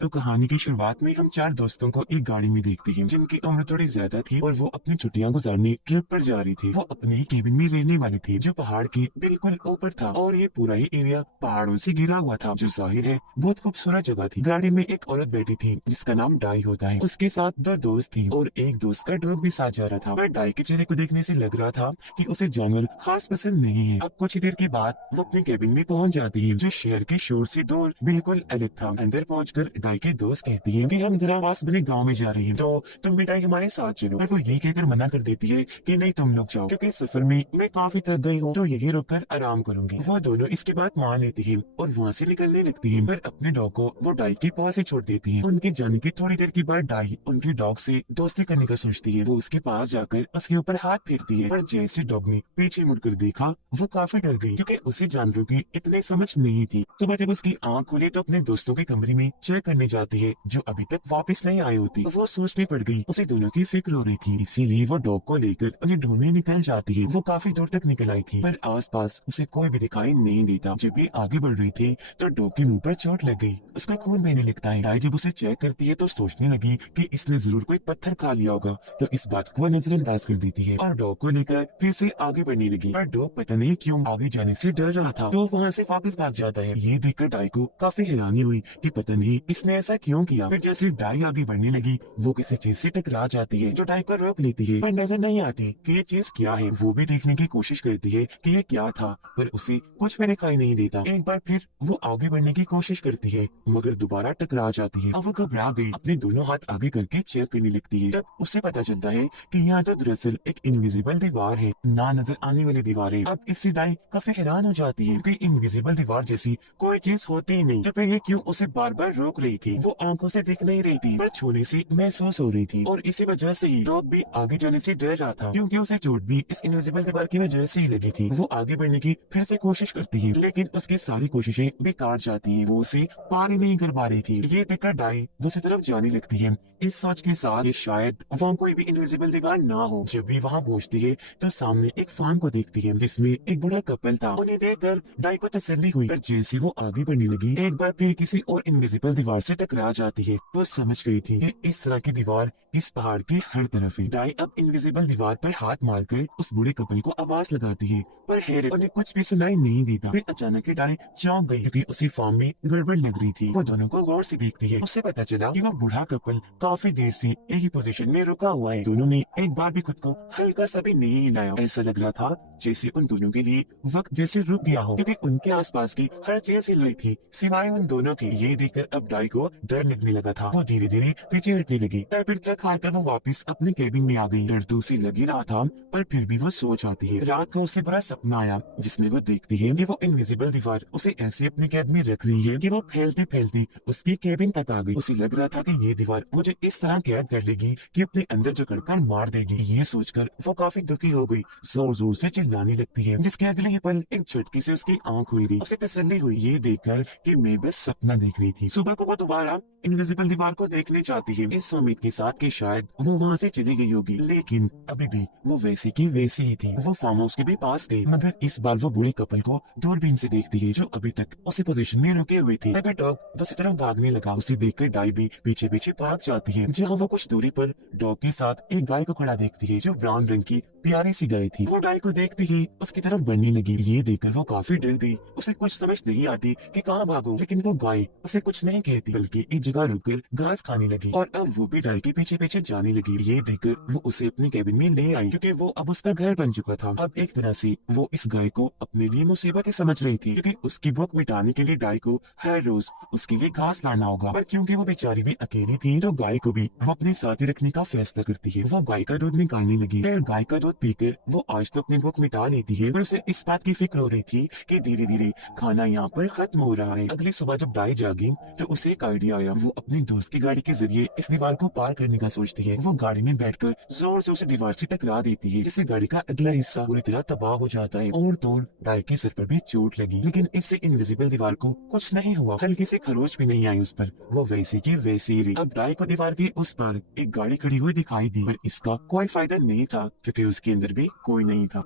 तो कहानी की शुरुआत में हम चार दोस्तों को एक गाड़ी में देखते हैं जिनकी उम्र थोड़ी ज्यादा थी और वो अपनी छुट्टियां गुजारने ट्रिप पर जा रही थी। वो अपने ही केबिन में रहने वाली थी जो पहाड़ के बिल्कुल ऊपर था और ये पूरा ही एरिया पहाड़ों से घिरा हुआ था जो जाहिर है बहुत खूबसूरत जगह थी। गाड़ी में एक औरत बैठी थी जिसका नाम डाई होता है। उसके साथ दो दोस्त थे और एक दोस्त का डॉग भी साथ जा रहा था। पर डाई के चेहरे को देखने से लग रहा था कि उसे जानवर खास पसंद नहीं है। अब कुछ देर के बाद वो अपने केबिन में पहुंच जाती है जो शहर के शोर से दूर बिल्कुल अलग था। अंदर पहुंचकर डाई के दोस्त कहती है कि हम जरा पास बने गांव में जा रही हैं, तो तुम भी डाई हमारे साथ चलो। पर वो ये कहकर मना कर देती है कि नहीं तुम लोग जाओ क्योंकि सफर में मैं काफी थक गई हूँ तो यही रुककर आराम करूंगी। वो दोनों इसके बाद मान लेती है और वहाँ से निकलने लगती है। पर अपने डॉग को वो डाई के पास ही छोड़ देती है। उनके जाने की थोड़ी देर के बाद डाई उनके डॉग से दोस्ती करने का सोचती है। वो उसके पास जाकर उसके ऊपर हाथ फेरती है पर जैसे डॉग ने पीछे मुड़कर देखा वो काफी डर गई क्योंकि उसे जानवरों की इतनी समझ नहीं थी। सुबह जब उसकी आंख खुली तो अपने दोस्तों के कमरे में चेक करने जाती है जो अभी तक वापस नहीं आई होती। वो सोचने पड़ गई, उसे दोनों की फिक्र हो रही थी, इसीलिए वो डॉग को लेकर उन्हें ढूंढने निकल जाती है। वो काफी दूर तक निकल आई थी पर आसपास उसे कोई भी दिखाई नहीं देता। जब ये आगे बढ़ रही थी तो डॉग के मुंह पर चोट लग गई, उसका खून बहने लगता है। डाई जब उसे चेक करती है तो सोचने लगी कि इसने जरूर कोई पत्थर खा लिया होगा, तो इस बात को नजरअंदाज कर देती है और डॉग को लेकर फिर से आगे बढ़ने लगी। पर डॉग पता नहीं क्यों आगे जाने से डर रहा था तो वहाँ से वापस भाग जाता है। ये देखकर डाई को काफी हैरानी हुई कि पता नहीं इसने ऐसा क्यों किया। फिर जैसे डाई आगे बढ़ने लगी वो किसी चीज से टकरा जाती है जो डाई को रोक लेती है पर नजर नहीं आती कि ये चीज क्या है। वो भी देखने की कोशिश करती है कि ये क्या था पर उसे कुछ भी दिखाई नहीं देता। एक बार फिर वो आगे बढ़ने की कोशिश करती है मगर दोबारा टकरा जाती है। अब वो घबरा गई, अपने दोनों हाथ आगे करके चेक करने लगती है। तब उसे पता चलता है कि यहाँ तो दरअसल एक इनविजिबल दीवार है, ना नजर आने वाली दीवार है। अब इससे डाई काफी हैरान हो जाती है कि इनविजिबल दीवार जैसी कोई चीज होती ही नहीं, तो फिर ये क्यों उसे बार बार रोक रही थी। वो आंखों से दिख नहीं रही थी पर छूने से महसूस हो रही थी और इसी वजह से ही डॉग भी आगे जाने से डर रहा था क्योंकि उसे चोट भी इस इनविजिबल दीवार की वजह से ही लगी थी। वो आगे बढ़ने की फिर से कोशिश करती है लेकिन उसकी सारी कोशिशें बेकार जाती हैं। वो उसे पार ही नहीं कर पा रही थी। ये देखकर डाई दूसरी तरफ जाने लगती है इस सोच के साथ कि शायद वहाँ कोई भी इनविजिबल दीवार ना हो। जब भी वहाँ पहुँचती है तो सामने एक फार्म को देखती है जिसमें एक बड़ा कपल था। उन्हें देखकर डाई को तसल्ली हुई पर जैसे वो आगे बढ़ने लगी एक बार फिर किसी और इनविजिबल दीवार से टकरा जाती है। वो समझ गई थी कि इस तरह की दीवार इस पहाड़ के हर तरफ है। डाई अब इनविजिबल दीवार पर हाथ मारकर उस बूढ़े कपल को आवाज लगाती है पर हैरत उन्हें कुछ भी सुनाई नहीं देता। फिर अचानक डाई चौंक गई क्योंकि उसी फार्म में गड़बड़ लग रही थी। वो दोनों को गौर से देखती है, उससे पता चला कि वो बूढ़ा कपल काफी देर से एक ही पोजीशन में रुका हुआ है। दोनों ने एक बार भी खुद को हल्का सा भी नहीं हिलाया। ऐसा लग रहा था जैसे उन दोनों के लिए वक्त जैसे रुक गया हो क्योंकि उनके आसपास की हर चीज हिल रही थी सिवाय उन दोनों के। ये देखकर अब डाई को डर लगने लगा था। वो धीरे धीरे पीछे हटने लगी। फिर थक हारकर वो वापस अपने केबिन में आ गई। डर तो उसे लग ही रहा था पर फिर भी वो सो जाती है। रात को उसे बड़ा सपना आया जिसमें वो देखती है कि वो इनविजिबल दीवार उसे ऐसे अपने कैद में रख रही है कि वो फैलते फैलते उसकी केबिन तक आ गई। उसे लग रहा था कि ये दीवार मुझे इस तरह कैद कर लेगी कि अपने अंदर जकड़कर मार देगी। ये सोचकर वो काफी दुखी हो गई, जोर जोर से चिल्लाने लगती है जिसके अगले ही पल एक झटके से उसकी आंख खुल गई। उसे तसल्ली हुई ये देखकर कि मैं बस सपना देख रही थी। सुबह को वो दोबारा इनविजिबल दीवार को देखने जाती है इस उम्मीद के साथ कि शायद वो वहाँ से चली गई होगी, लेकिन अभी भी वो वैसी की वैसी ही थी। वो फार्म हाउस के भी पास गई मगर इस बार वो बूढ़े कपल को दूरबीन से देखती है जो अभी तक उसी पोजीशन में रुके हुए थे। तब डॉग दूसरी तरफ भागने लगा। उसे देखकर डाई भी पीछे पीछे भाग जाती है जहाँ वो कुछ दूरी पर डॉग के साथ एक गाय को खड़ा देखती है जो ब्राउन रंग की प्यारी सी गाय थी। वो गाय को देखते ही उसकी तरफ बढ़ने लगी। ये देखकर वो काफी डर गई। उसे कुछ समझ नहीं आती कि कहाँ भागो, लेकिन वो गाय उसे कुछ नहीं कहती बल्कि एक जगह रुककर घास खाने लगी और अब वो भी गाय के पीछे पीछे जाने लगी। ये देखकर वो उसे अपने कैबिन में ले आई क्योंकि वो अब उसका घर बन चुका था। अब एक तरह से वो इस गाय को अपने लिए मुसीबत ही समझ रही थी क्योंकि उसकी भूख मिटाने के लिए गाय को हर रोज उसके लिए घास लाना होगा। पर क्योंकि वो बेचारी भी अकेली थी तो गाय को भी वो अपने साथ ही रखने का फैसला करती है। वो गाय का दूध निकालने लगी। फिर गाय का दूध पीकर वो आज तो अपनी भूख मिटा लेती है पर उसे इस बात की फिक्र हो रही थी कि धीरे धीरे खाना यहाँ पर खत्म हो रहा है। अगली सुबह जब गाय जागी तो उसे एक आइडिया आया। वो अपनी दोस्त की गाड़ी के जरिए इस दीवार को पार करने का सोचती है। वो गाड़ी में बैठकर जोर से उसे दीवार से टकरा देती है जिससे गाड़ी का अगला हिस्सा पूरी तरह तबाह हो जाता है और तो गाय के सर पर भी चोट लगी, लेकिन इससे इनविजिबल दीवार को कुछ नहीं हुआ। हल्की से खरोच भी नहीं आई उस पर। वो वैसी की वैसी ही रही। अब गाय को दीवार के उस पार एक गाड़ी खड़ी हुई दिखाई दी पर इसका कोई फायदा नहीं था क्योंकि उसके अंदर भी कोई नहीं था।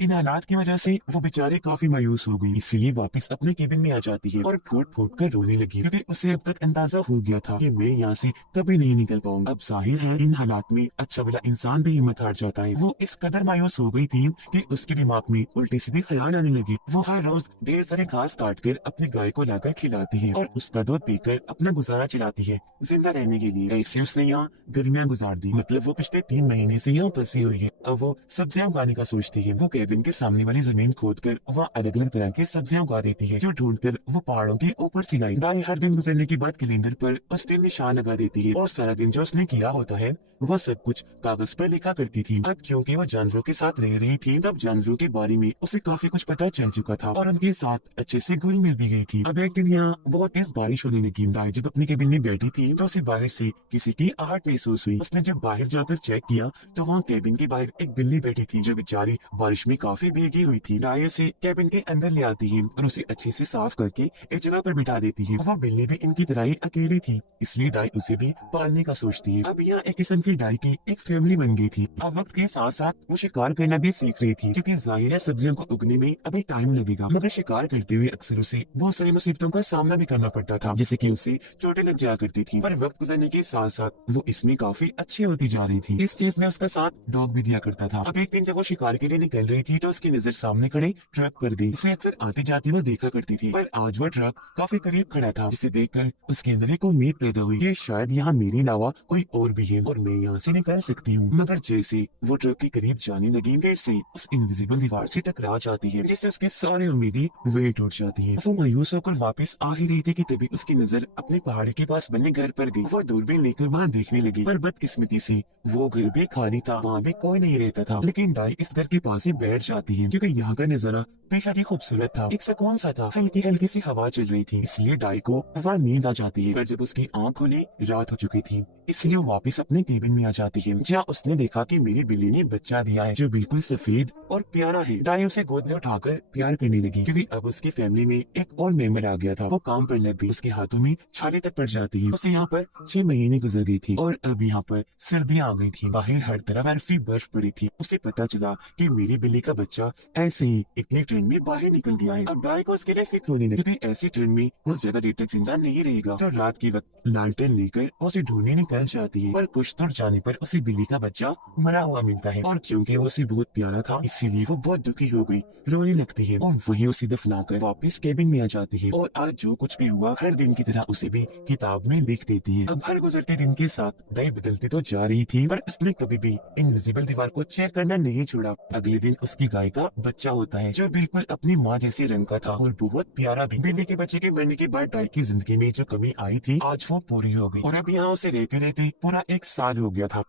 इन हालात की वजह से वो बेचारे काफी मायूस हो गई, इसलिए वापस अपने केबिन में आ जाती है और फूट फूट कर रोने लगी, क्योंकि उसे अब तक अंदाजा हो गया था कि मैं यहाँ से कभी नहीं निकल पाऊंगा। अब जाहिर है इन हालात में अच्छा भला इंसान भी हिम्मत हार जाता है। वो इस कदर मायूस हो गई थी कि उसके दिमाग में उल्टे सीधे ख्याल आने लगे। वो हर रोज ढेर सारे घास काट कर अपनी गाय को लाकर खिलाती है और उसका दूध पीकर अपना गुजारा चलाती है जिंदा रहने के लिए। ऐसे उसने यहाँ गर्मियाँ गुजार दी, मतलब वो पिछले 3 महीने से यहाँ फंसी हुई है। अब वो सब्जियां उगाने का सोचती है। वो केबिन के सामने वाली जमीन खोद कर वहाँ अलग अलग तरह की सब्जियां उगा देती है, जो ढूंढ कर वो पहाड़ों के ऊपर से लाई। दाई हर दिन गुजरने के बाद कैलेंडर पर उस दिन निशान लगा देती है और सारा दिन जो उसने किया होता है वह सब कुछ कागज पर लिखा करती थी। अब क्योंकि वो जानवरों के साथ रह रही थी, तब जानवरों के बारे में उसे काफी कुछ पता चल चुका था और उनके साथ अच्छे से घुल मिल भी गई थी। अब एक दिन यहाँ बहुत तेज बारिश होने लगी। दाई जब अपने केबिन में बैठी थी तो उसे बारिश से किसी की आहट महसूस हुई। उसने जब बाहर जाकर चेक किया तो वहाँ केबिन के बाहर एक बिल्ली बैठी थी, जो बेचारी बारिश में काफी भीगी हुई थी। दाई उसे केबिन के अंदर ले आती है और उसे अच्छे से साफ करके एक जगह पर बिठा देती है। वह बिल्ली भी इनकी तरह ही अकेली थी, इसलिए दाई उसे भी पालने का सोचती है। अब यहाँ एक किस्म की दाई की एक फैमिली बन गई थी। अब वक्त के साथ साथ वो शिकार करना भी सीख रही थी, क्योंकि जाहिर है सब्जियों को उगने में अभी टाइम लगेगा। मगर शिकार करते हुए अक्सर उसे बहुत सारी मुसीबतों का सामना भी करना पड़ता था, जैसे कि उसे चोटें लग जाया करती थी। पर वक्त गुजरने के साथ साथ वो इसमें काफी अच्छी होती जा रही थी। इस चीज में उसका साथ डॉग भी दिया करता था। अब एक दिन जब वो शिकार के लिए निकल रही थी तो उसकी नजर सामने खड़े ट्रक पर गई। इसे अक्सर आती जाती वो देखा करती थी, पर आज वो ट्रक काफी करीब खड़ा था, जिसे देखकर उसके अंदर एक उम्मीद पैदा हुई कि शायद यहाँ मेरे अलावा कोई और भी है और मैं यहाँ से निकल सकती हूँ। मगर जैसे वो ट्रक के करीब जाने लगी, फिर से उस इनविजिबल दीवार से टकरा जाती है, जिससे उसकी सारी उम्मीदें वही टूट जाती है। वो मायूस होकर वापस आ ही रही थी कि तभी उसकी नजर अपने पहाड़ी के पास बने घर पर गई। वो दूरबीन लेकर वहाँ देखने लगी, पर बदकिस्मती से वो घर भी खाली था, वहाँ भी कोई नहीं रहता था। लेकिन दाई इस घर के पास ही बैठ जाती है, क्योंकि यहाँ का नजारा बेहद ही खूबसूरत था। एक सुकून सा था, हल्की हल्की सी हवा चल रही थी, इसलिए दाई को वहाँ नींद आ जाती है। पर जब उसकी आँख खुली रात हो चुकी थी, इसलिए वो वापस अपने केबिन में आ जाती है, जहाँ उसने देखा कि मेरी बिल्ली ने बच्चा दिया है, जो बिल्कुल सफेद और प्यारा है। दाई उसे गोद में उठाकर प्यार करने लगी, क्योंकि अब उसकी फैमिली में एक और मेंबर आ गया था। वो काम पर लग गई, उसके हाथों में छाले तक पड़ जाती है। उसे यहाँ पर 6 महीने गुजर गई थी और अब यहाँ पर सर्दियाँ आ गई थी। बाहर हर तरफ बर्फी बर्फ पड़ी थी। उसे पता चला कि मेरी बिल्ली का बच्चा ऐसे ही इतनी ठंड में बाहर निकल गया है। अब दाई को उसके लिए फिक्र होने लगी, क्योंकि ऐसी ठंड में वो ज्यादा देर तक जिंदा नहीं रहेगा। तो रात के वक्त लालटेन लेकर उसे ढूंढने निकल जाती है, पर कुछ दूर जाने पर उसे बिल्ली का बच्चा मरा हुआ मिलता है। और क्योंकि वो उसे बहुत प्यारा था, इसीलिए वो बहुत दुखी हो गई, रोने लगती है और वहीं उसे दफनाकर वापस केबिन में आ जाती है। और आज जो कुछ भी हुआ हर दिन की तरह उसे भी किताब में लिख देती है। अब हर गुजरते दिन के साथ दाई बदलती तो जा रही थी, पर उसने कभी भी इनविजिबल दीवार को चेक करना नहीं छोड़ा। अगले दिन उसकी गाय का बच्चा होता है, जो बिल्कुल अपनी माँ जैसे रंग का था और बहुत प्यारा भी। बिल्ली के बच्चे के मरने के बाद दाई की जिंदगी में जो कमी आई थी, आज वो पूरी हो गई और अब यहाँ उसे रहते रहते पूरा 1 साल हो गया था।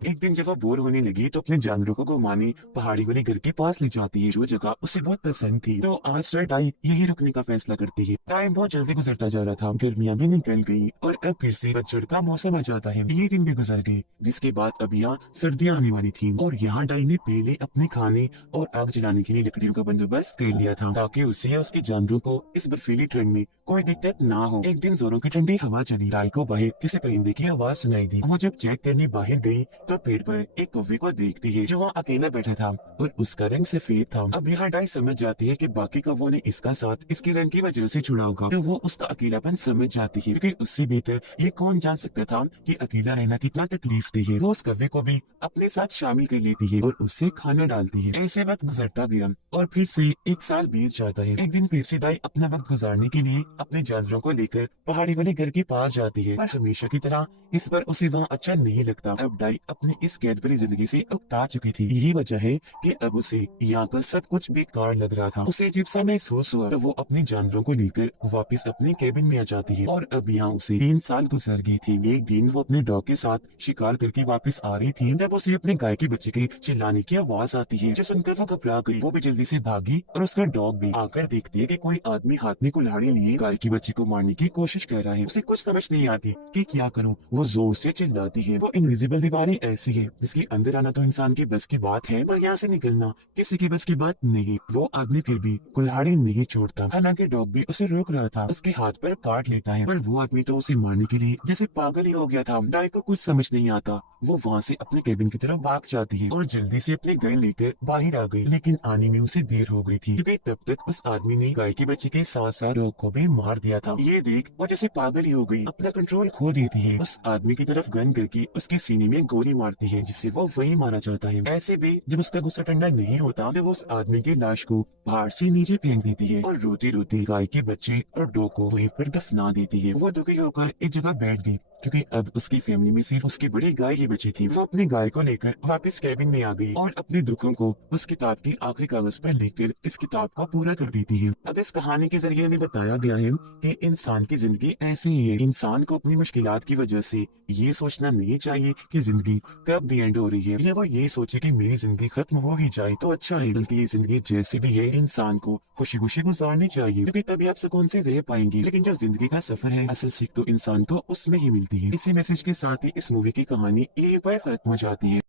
एक दिन जब वो बोर होने लगी तो अपने जानवरों को घुमाने पहाड़ी वाले घर के पास ले जाती है, जो जगह उसे बहुत पसंद थी। तो आज से दाई यही रुकने का फैसला करती है। टाइम बहुत जल्दी गुजरता जा रहा था, गर्मियां भी निकल गई और अब फिर से पतझड़ का मौसम आ जाता है। ये दिन भी गुजर गए, जिसके बाद अब यहाँ सर्दियां आने वाली थी और यहाँ दाई ने पहले अपने खाने और आग जलाने के लिए लकड़ियों का बंदोबस्त कर लिया था, ताकि उसे या उसके जानवरों को इस बर्फीली ठंड में कोई दिक्कत ना हो। एक दिन जोरों की ठंडी हवा चली, दाई को बाहर किसी परिंदे की आवाज सुनाई दी। वो जब चेक करने बाहर गई तो पेड़ पर एक कौवे को देखती है, जो वहाँ अकेला बैठा था और उसका रंग सफेद था। अब यहाँ दाई समझ जाती है कि बाकी कौवों ने इसका साथ इसके रंग की वजह से छुड़ा होगा, तो वो उसका अकेलापन समझ जाती है, क्योंकि उससे बेहतर ये कौन जान सकता था कि अकेला रहना कितना तकलीफ दे है। वो उस कौवे को भी अपने साथ शामिल कर लेती है और उससे खाना डालती है। ऐसे वक्त गुजरता गया और फिर से 1 साल बीत जाता है। एक दिन फिर से दाई अपना वक्त गुजारने के लिए अपने जानवरों को लेकर पहाड़ी वाले घर के पास जाती है, पर हमेशा की तरह इस बार उसे वहाँ अच्छा नहीं लगता। अब दाई अपनी इस कैद भरी जिंदगी से उकता चुकी थी। यही वजह है कि अब उसे यहाँ का सब कुछ बेकार लग रहा था। उसे अजीब सा महसूस हुआ, तो वो अपने जानवरों को लेकर वापस अपने केबिन में आ जाती है और अब यहाँ उसे 3 साल गुजर गई थी। एक दिन वो अपने डॉग के साथ शिकार करके वापस आ रही थी, तब उसे अपने गाय के बच्चे के चिल्लाने की आवाज आती है, जो सुनकर वो घबरा गई। वो भी जल्दी से भागी और उसका डॉग भी आकर देखती है कि कोई आदमी हाथ में कुल्हाड़ी लिए गाय के बच्चे को मारने की कोशिश कर रहा है। उसे कुछ समझ नहीं आती कि क्या करूँ। वो जोर से चिल्लाती है। वो इनविजिबल दीवारें ऐसी है जिसके अंदर आना तो इंसान के बस की बात है, पर यहाँ से निकलना किसी के बस की बात नहीं। वो आदमी फिर भी कुल्हाड़ी नहीं छोड़ता, हालांकि डॉग भी उसे रोक रहा था, उसके हाथ पर काट लेता है, पर वो आदमी तो उसे मारने के लिए जैसे पागल ही हो गया था। गाय को कुछ समझ नहीं आता, वो वहाँ से अपने केबिन की तरफ भाग जाती है और जल्दी से अपने गन लेकर बाहर आ गई, लेकिन आने में उसे देर हो गई थी क्योंकि तब तक उस आदमी ने गाय के बच्चे के साथ साथ डॉग को भी मार दिया था। ये देख वो जैसे पागल ही हो गई, अपना कंट्रोल खो देती है, उस आदमी की तरफ गन करके उसके सीने में गोली मारती है, जिससे वो वही मारा जाता है। ऐसे भी जब उसका गुस्सा ठंडा नहीं होता तो वो उस आदमी की लाश को पहाड़ से नीचे फेंक देती है और रोते रोते गाय के बच्चे और डॉग को वहीं पर दफना देती है। वो दुखी होकर एक जगह बैठ गई क्योंकि अब उसकी फैमिली में सिर्फ उसकी बड़ी गाय ही बची थी। वो अपनी गाय को लेकर वापस कैबिन में आ गई और अपने दुखों को उस किताब के आखिरी कागज पर लिखकर इस किताब को पूरा कर देती है। अब इस कहानी के जरिए हमें बताया गया है कि इंसान की जिंदगी ऐसी ही है। इंसान को अपनी मुश्किलात की वजह से ये सोचना नहीं चाहिए कि जिंदगी कब दी एंड हो रही है, या वो ये सोचे कि मेरी जिंदगी खत्म हो ही जाए तो अच्छा है, बल्कि ये जिंदगी जैसी भी है इंसान को खुशी खुशी गुजारनी चाहिए, क्योंकि तभी आप सुकून से रह पाएंगे। लेकिन जो जिंदगी का सफर है, असल सीख तो इंसान को उसमें ही मिलती है। इसी मैसेज के साथ ही इस मूवी की कहानी यहीं पर खत्म हो जाती है।